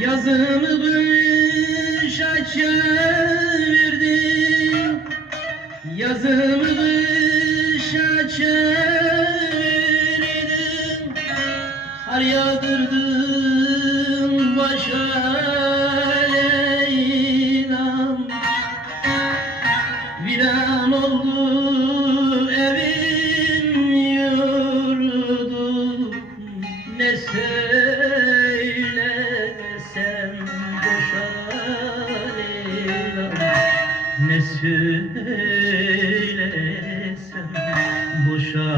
Yazımı dışa çevirdim Yazımı dışa çevirdim Har yağdırdım başa Leyla'm Viran oldum söylesem boşa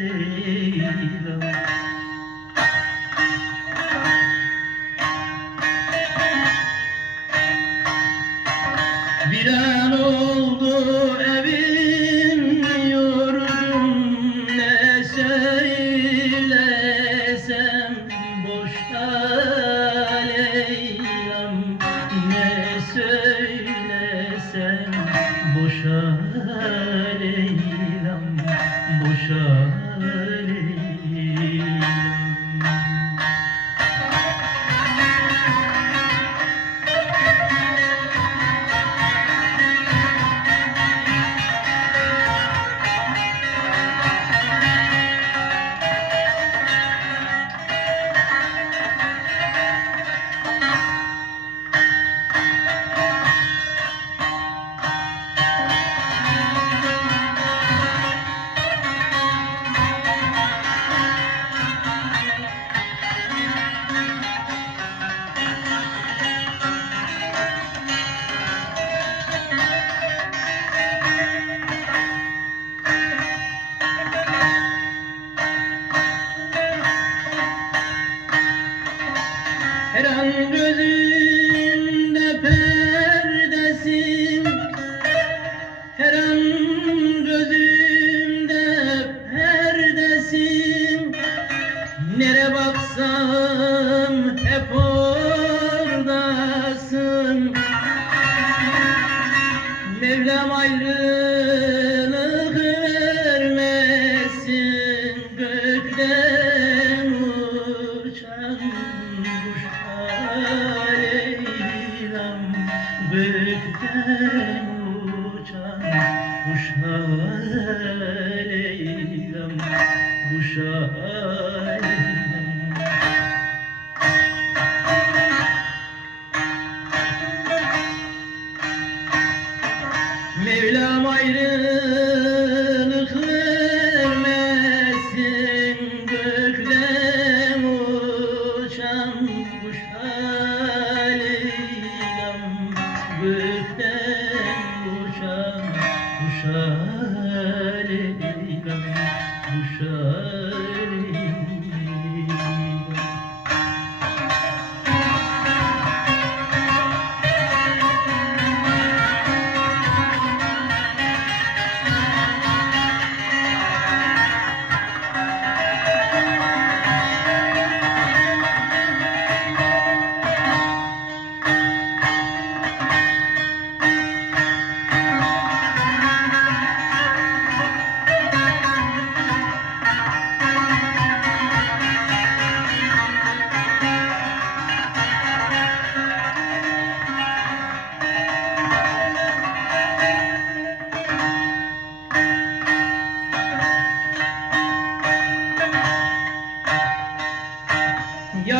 Leyla. Nereye baksam hep oradasın. Mevlam ayrılık vermesin. Gökten uçan kuşlar Gökten 车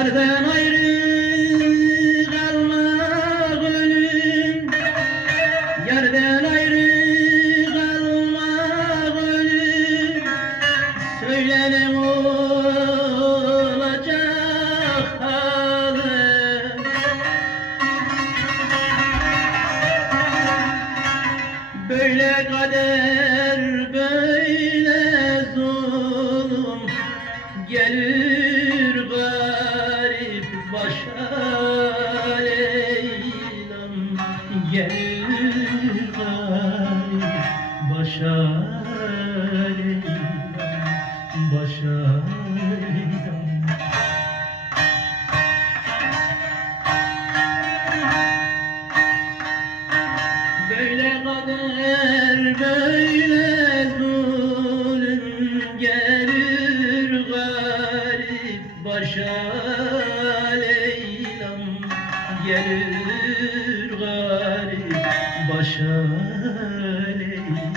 கருதன gel başa başa Leyla